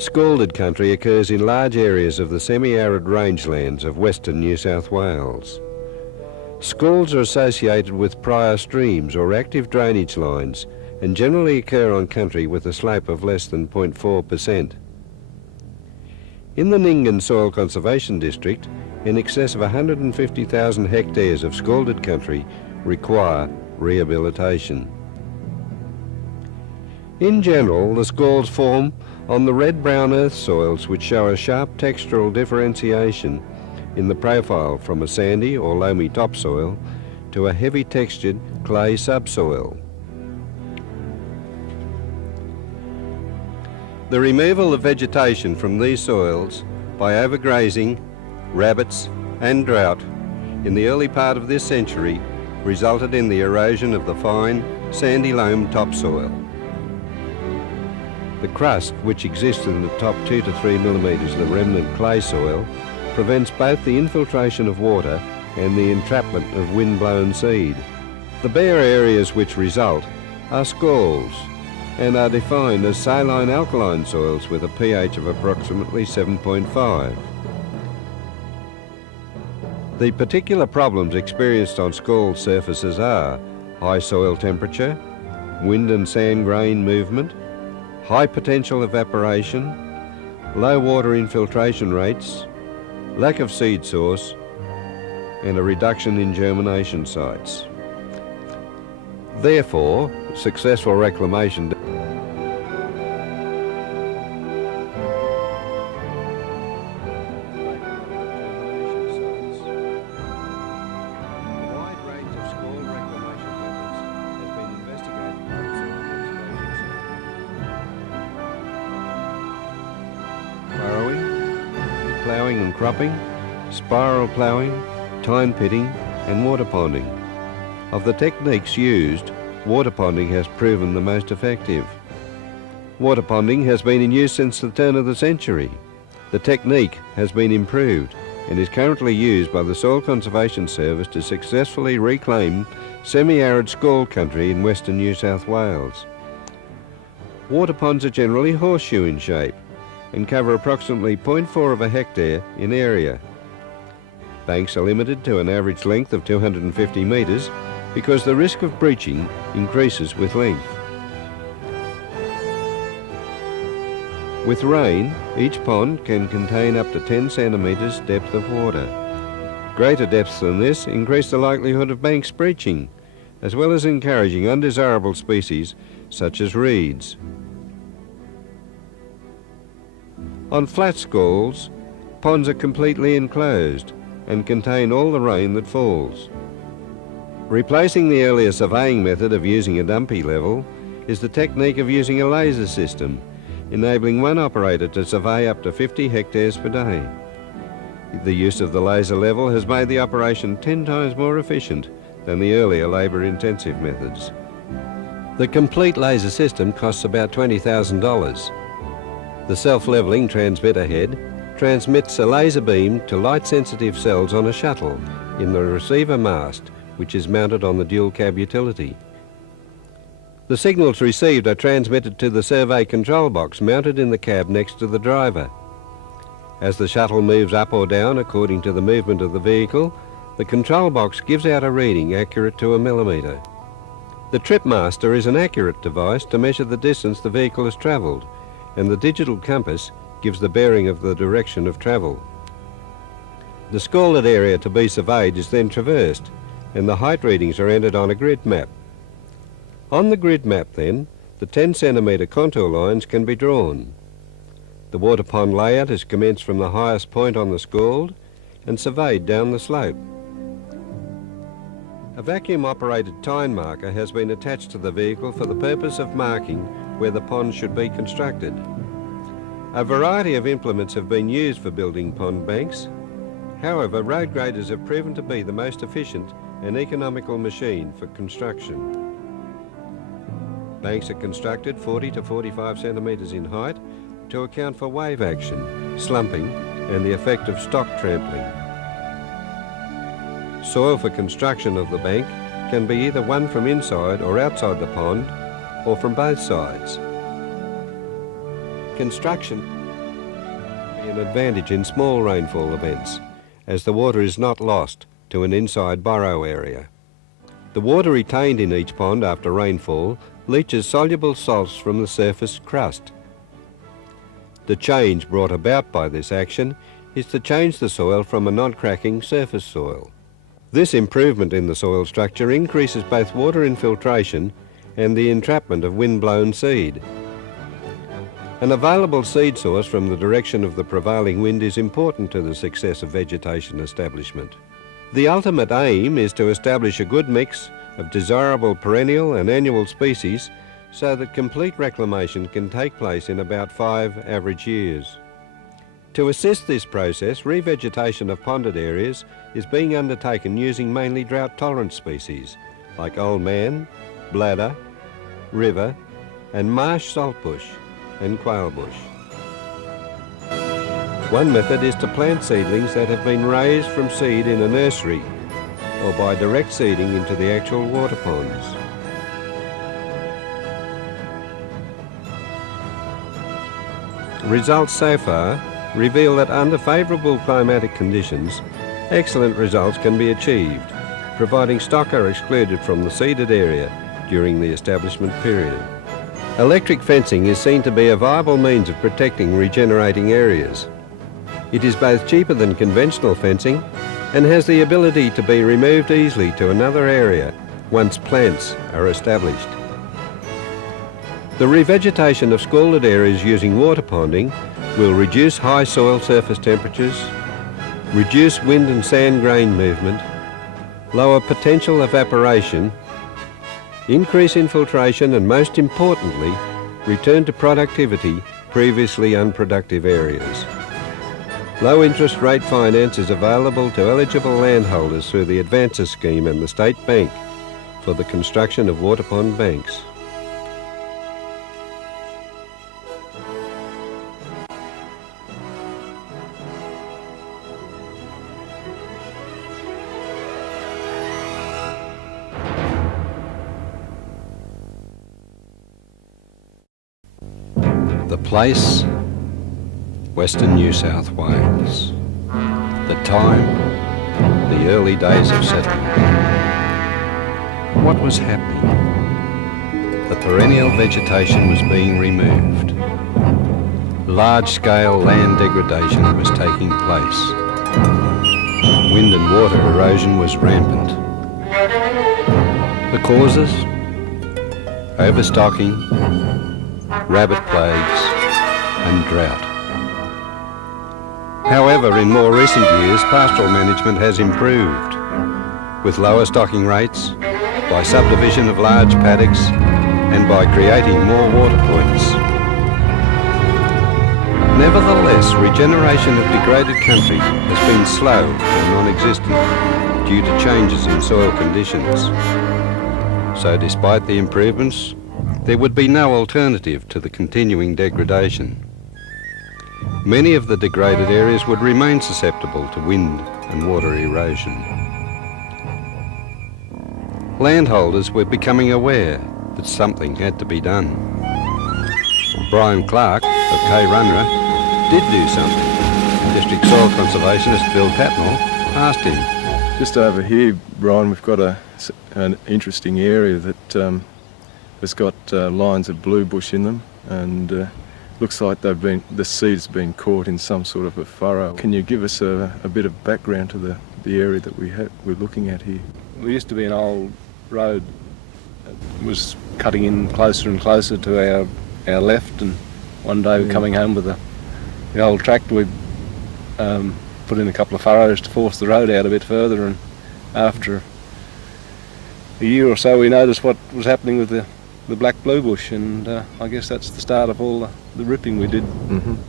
Scalded country occurs in large areas of the semi-arid rangelands of western New South Wales. Scalds are associated with prior streams or active drainage lines and generally occur on country with a slope of less than 0.4%. In the Nyngan Soil Conservation District, in excess of 150,000 hectares of scalded country require rehabilitation. In general, the scalds form on the red-brown earth soils which show a sharp textural differentiation in the profile from a sandy or loamy topsoil to a heavy textured clay subsoil. The removal of vegetation from these soils by overgrazing, rabbits and drought in the early part of this century resulted in the erosion of the fine sandy loam topsoil. The crust, which exists in the top 2 to 3 millimetres of the remnant clay soil, prevents both the infiltration of water and the entrapment of wind-blown seed. The bare areas which result are scalds and are defined as saline alkaline soils with a pH of approximately 7.5. The particular problems experienced on scald surfaces are high soil temperature, wind and sand grain movement, high potential evaporation, low water infiltration rates, lack of seed source, and a reduction in germination sites. Therefore, successful reclamation ploughing and cropping, spiral ploughing, tine pitting and water ponding. Of the techniques used, water ponding has proven the most effective. Water ponding has been in use since the turn of the century. The technique has been improved and is currently used by the Soil Conservation Service to successfully reclaim semi-arid scald country in western New South Wales. Water ponds are generally horseshoe in shape and cover approximately 0.4 of a hectare in area. Banks are limited to an average length of 250 metres because the risk of breaching increases with length. With rain, each pond can contain up to 10 centimetres depth of water. Greater depths than this increase the likelihood of banks breaching, as well as encouraging undesirable species such as reeds. On flat scalds, ponds are completely enclosed and contain all the rain that falls. Replacing the earlier surveying method of using a dumpy level is the technique of using a laser system, enabling one operator to survey up to 50 hectares per day. The use of the laser level has made the operation 10 times more efficient than the earlier labour-intensive methods. The complete laser system costs about $20,000. The self-levelling transmitter head transmits a laser beam to light-sensitive cells on a shuttle in the receiver mast, which is mounted on the dual cab utility. The signals received are transmitted to the survey control box mounted in the cab next to the driver. As the shuttle moves up or down according to the movement of the vehicle, the control box gives out a reading accurate to a millimetre. The tripmaster is an accurate device to measure the distance the vehicle has travelled, and the digital compass gives the bearing of the direction of travel. The scalded area to be surveyed is then traversed, and the height readings are entered on a grid map. On the grid map then, the 10 centimetre contour lines can be drawn. The water pond layout is commenced from the highest point on the scald and surveyed down the slope. A vacuum-operated tine marker has been attached to the vehicle for the purpose of marking where the pond should be constructed. A variety of implements have been used for building pond banks. However, road graders have proven to be the most efficient and economical machine for construction. Banks are constructed 40 to 45 centimetres in height to account for wave action, slumping and the effect of stock trampling. Soil for construction of the bank can be either one from inside or outside the pond or from both sides. Construction an advantage in small rainfall events, as the water is not lost to an inside burrow area. The water retained in each pond after rainfall leaches soluble salts from the surface crust. The change brought about by this action is to change the soil from a non-cracking surface soil. This improvement in the soil structure increases both water infiltration and the entrapment of wind-blown seed. An available seed source from the direction of the prevailing wind is important to the success of vegetation establishment. The ultimate aim is to establish a good mix of desirable perennial and annual species so that complete reclamation can take place in about 5 average years. To assist this process, revegetation of ponded areas is being undertaken using mainly drought-tolerant species like old man, bladder, river and marsh saltbush and quailbush. One method is to plant seedlings that have been raised from seed in a nursery or by direct seeding into the actual water ponds. Results so far reveal that under favourable climatic conditions, excellent results can be achieved, providing stock are excluded from the seeded area during the establishment period. Electric fencing is seen to be a viable means of protecting regenerating areas. It is both cheaper than conventional fencing and has the ability to be removed easily to another area once plants are established. The revegetation of scalded areas using water ponding will reduce high soil surface temperatures, reduce wind and sand grain movement, lower potential evaporation, increase infiltration and, most importantly, return to productivity previously unproductive areas. Low interest rate finance is available to eligible landholders through the Advances Scheme and the State Bank for the construction of water pond banks. The place, Western New South Wales. The time, the early days of settlement. What was happening? The perennial vegetation was being removed. Large-scale land degradation was taking place. Wind and water erosion was rampant. The causes? Overstocking, rabbit plagues and drought. However, in more recent years, pastoral management has improved, with lower stocking rates, by subdivision of large paddocks and by creating more water points. Nevertheless, regeneration of degraded country has been slow or non-existent due to changes in soil conditions. So despite the improvements, there would be no alternative to the continuing degradation. Many of the degraded areas would remain susceptible to wind and water erosion. Landholders were becoming aware that something had to be done. Brian Clark of Kayrunra did do something. District Soil Conservationist Bill Tatnall asked him. Just over here, Brian, we've got an interesting area that has got lines of blue bush in them, and looks like the seed's been caught in some sort of a furrow. Can you give us a bit of background to the area that we're looking at here? There used to be an old road that was cutting in closer and closer to our left, and one day we're coming home with the old tractor. We put in a couple of furrows to force the road out a bit further, and after a year or so we noticed what was happening with the black blue bush, and I guess that's the start of all the ripping we did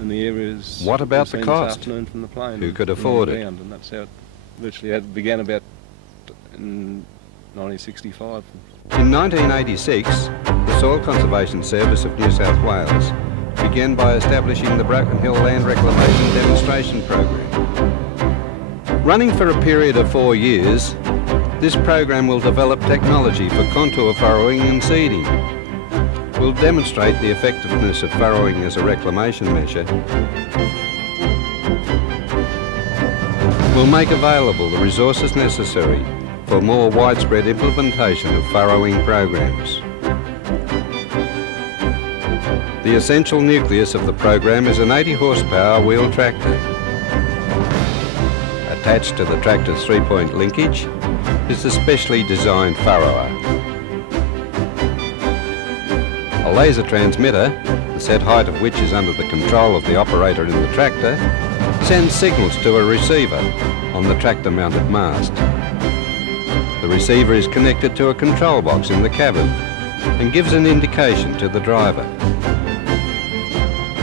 in the areas. What about the cost? This afternoon from the plane. Who could afford it? And that's how it virtually began about in 1965. In 1986, the Soil Conservation Service of New South Wales began by establishing the Broken Hill Land Reclamation Demonstration Program. Running for a period of 4 years, this program will develop technology for contour furrowing and seeding. We'll demonstrate the effectiveness of furrowing as a reclamation measure will make available the resources necessary for more widespread implementation of farrowing programs. The essential nucleus of the program is an 80 horsepower wheel tractor. Attached to the tractor's 3-point linkage is the specially designed farrower. A laser transmitter, the set height of which is under the control of the operator in the tractor, sends signals to a receiver on the tractor-mounted mast. The receiver is connected to a control box in the cabin and gives an indication to the driver.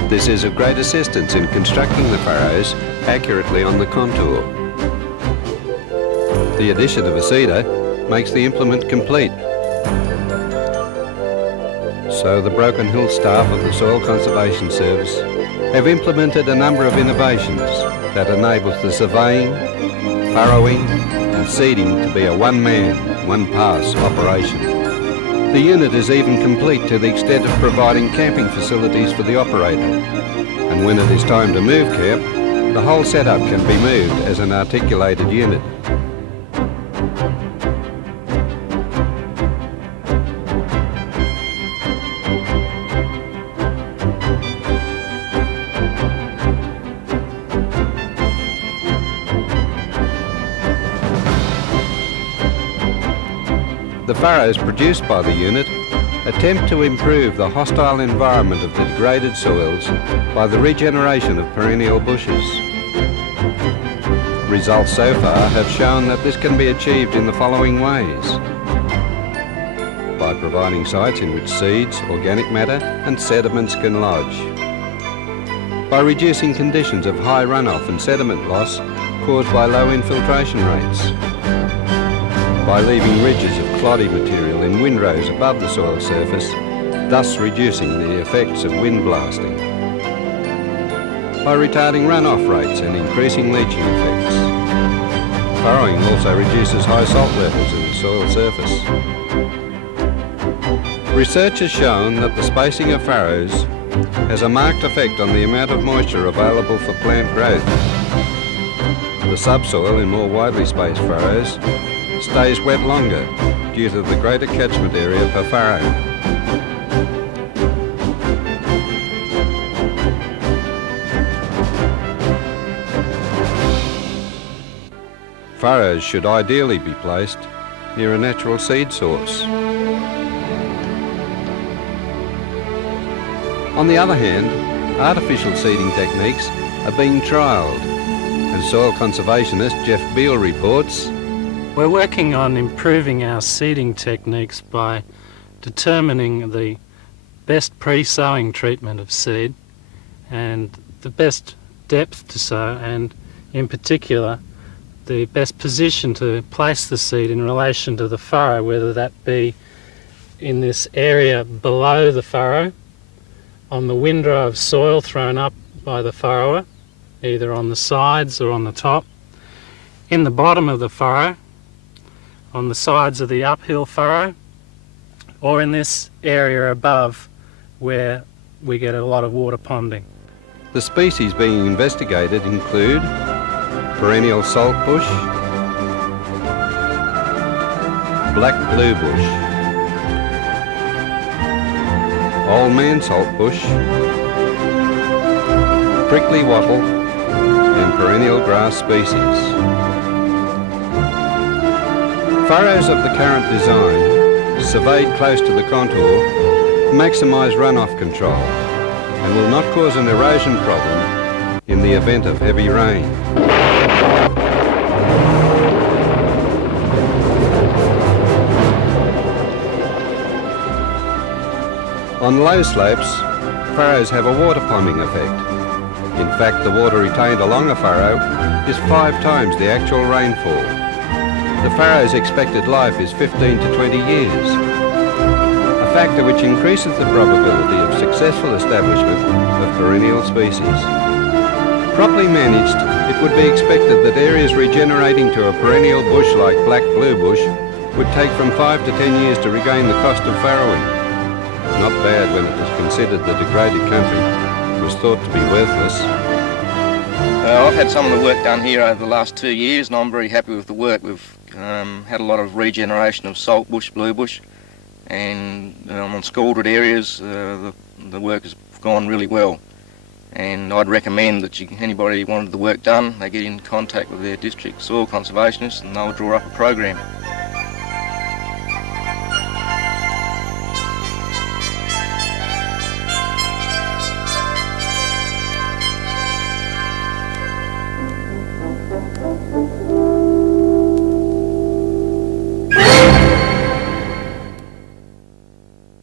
This is of great assistance in constructing the farrows accurately on the contour. The addition of a seeder makes the implement complete. So the Broken Hill staff of the Soil Conservation Service have implemented a number of innovations that enables the surveying, farrowing and seeding to be a one-man, one-pass operation. The unit is even complete to the extent of providing camping facilities for the operator. And when it is time to move camp, the whole setup can be moved as an articulated unit. The farrows produced by the unit attempt to improve the hostile environment of the degraded soils by the regeneration of perennial bushes. Results so far have shown that this can be achieved in the following ways: by providing sites in which seeds, organic matter and sediments can lodge, by reducing conditions of high runoff and sediment loss caused by low infiltration rates, by leaving ridges of cloddy material in windrows above the soil surface, thus reducing the effects of wind blasting, by retarding runoff rates and increasing leaching effects. Farrowing also reduces high salt levels in the soil surface. Research has shown that the spacing of farrows has a marked effect on the amount of moisture available for plant growth. The subsoil in more widely spaced farrows stays wet longer due to the greater catchment area per farrow. Farrows should ideally be placed near a natural seed source. On the other hand, artificial seeding techniques are being trialled, and soil conservationist Jeff Beale reports, we're working on improving our seeding techniques by determining the best pre-sowing treatment of seed and the best depth to sow, and in particular the best position to place the seed in relation to the furrow, whether that be in this area below the furrow, on the windrow of soil thrown up by the furrower, either on the sides or on the top, in the bottom of the furrow, on the sides of the uphill furrow, or in this area above where we get a lot of water ponding. The species being investigated include perennial saltbush, black bluebush, old man saltbush, prickly wattle and perennial grass species. Furrows of the current design, surveyed close to the contour, maximise runoff control and will not cause an erosion problem in the event of heavy rain. On low slopes, furrows have a water ponding effect. In fact, the water retained along a furrow is 5 times the actual rainfall. The furrow's expected life is 15 to 20 years, a factor which increases the probability of successful establishment of perennial species. Properly managed, it would be expected that areas regenerating to a perennial bush like black bluebush would take from 5 to 10 years to regain the cost of farrowing. Not bad when it was considered the degraded country was thought to be worthless. I've had some of the work done here over the last 2 years, and I'm very happy with the work. We've had a lot of regeneration of salt bush, blue bush, and on scalded areas the work has gone really well. And I'd recommend that anybody who wanted the work done, they get in contact with their district soil conservationists and they'll draw up a program.